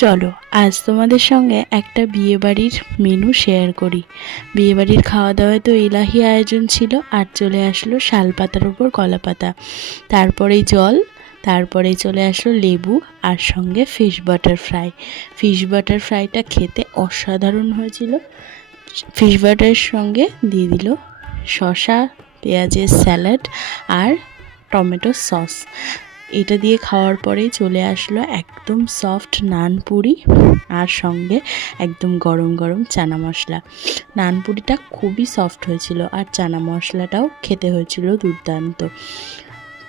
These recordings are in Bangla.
চলো আজ তোমাদের সঙ্গে একটা বিয়েবাড়ির মেনু শেয়ার করি। বিয়েবাড়ির খাওয়া দাওয়ায় তো এলাহি আয়োজন ছিল, আর চলে আসলো শালপাতার উপর কলাপাতা, তারপরেই জল, তারপরেই চলে আসলো লেবু, আর সঙ্গে fish butter fry. Fish butter ফ্রাইটা খেতে অসাধারণ হয়েছিল। ফিশ বাটারের সঙ্গে দিয়ে দিল শসা, পেঁয়াজের স্যালাড আর টমেটো সস। এটা দিয়ে খাওয়ার পরেই চলে আসলো একদম সফট নান পুরি, আর সঙ্গে একদম গরম গরম চানা মশলা। নান পুরিটা খুবই সফট হয়েছিল, আর চানা মশলাটাও খেতে হয়েছিল দুর্দান্ত।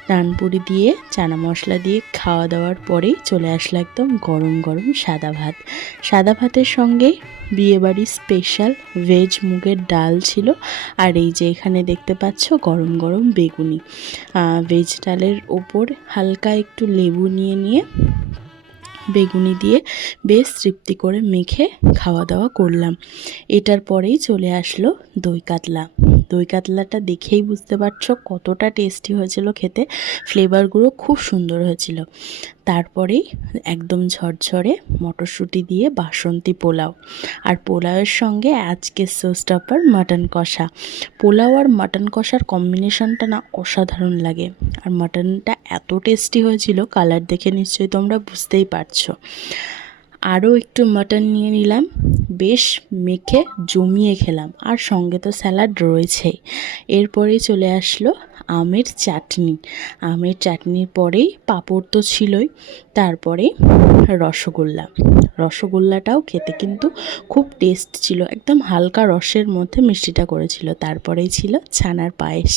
নান পুরি দিয়ে চানা মশলা দিয়ে খাওয়া দাওয়ার পরেই চলে আসলো একদম গরম গরম সাদা ভাত। সাদা ভাতের সঙ্গে বিয়েবাড়ির স্পেশাল ভেজ মুগের ডাল ছিল, আর এই যে এখানে দেখতে পাচ্ছ গরম গরম বেগুনি। ভেজ ডালের ওপর হালকা একটু লেবু নিয়ে বেগুনি দিয়ে বেশ তৃপ্তি করে মেখে খাওয়া দাওয়া করলাম। এটার পরেই চলে আসলো দই কাতলা। দই কাতলাটা দেখেই বুঝতে পারছো কতটা টেস্টি হয়েছিল খেতে, ফ্লেভারগুলো খুব সুন্দর হয়েছিল। তারপরেই একদম ঝরঝরে মটরশুঁটি দিয়ে বাসন্তী পোলাও, আর পোলাওয়ের সঙ্গে আজকে শোস্টপার মাটন কষা। পোলাও আর মাটন কষার কম্বিনেশনটা না অসাধারণ লাগে, আর মাটনটা এত টেস্টি হয়েছিল, কালার দেখে নিশ্চয়ই তোমরা বুঝতেই পারছো। আরও একটু মাটন নিয়ে নিলাম, বেশ মেখে জমিয়ে খেলাম, আর সঙ্গে তো স্যালাড রয়েছেই। এরপরেই চলে আসলো আমের চাটনি। আমের চাটনির পরেই পাঁপড় তো ছিলই, তারপরে রসগোল্লা। রসগোল্লাটাও খেতে কিন্তু খুব টেস্ট ছিল, একদম হালকা রসের মধ্যে মিষ্টিটা করেছিল। তারপরেই ছিল ছানার পায়েস।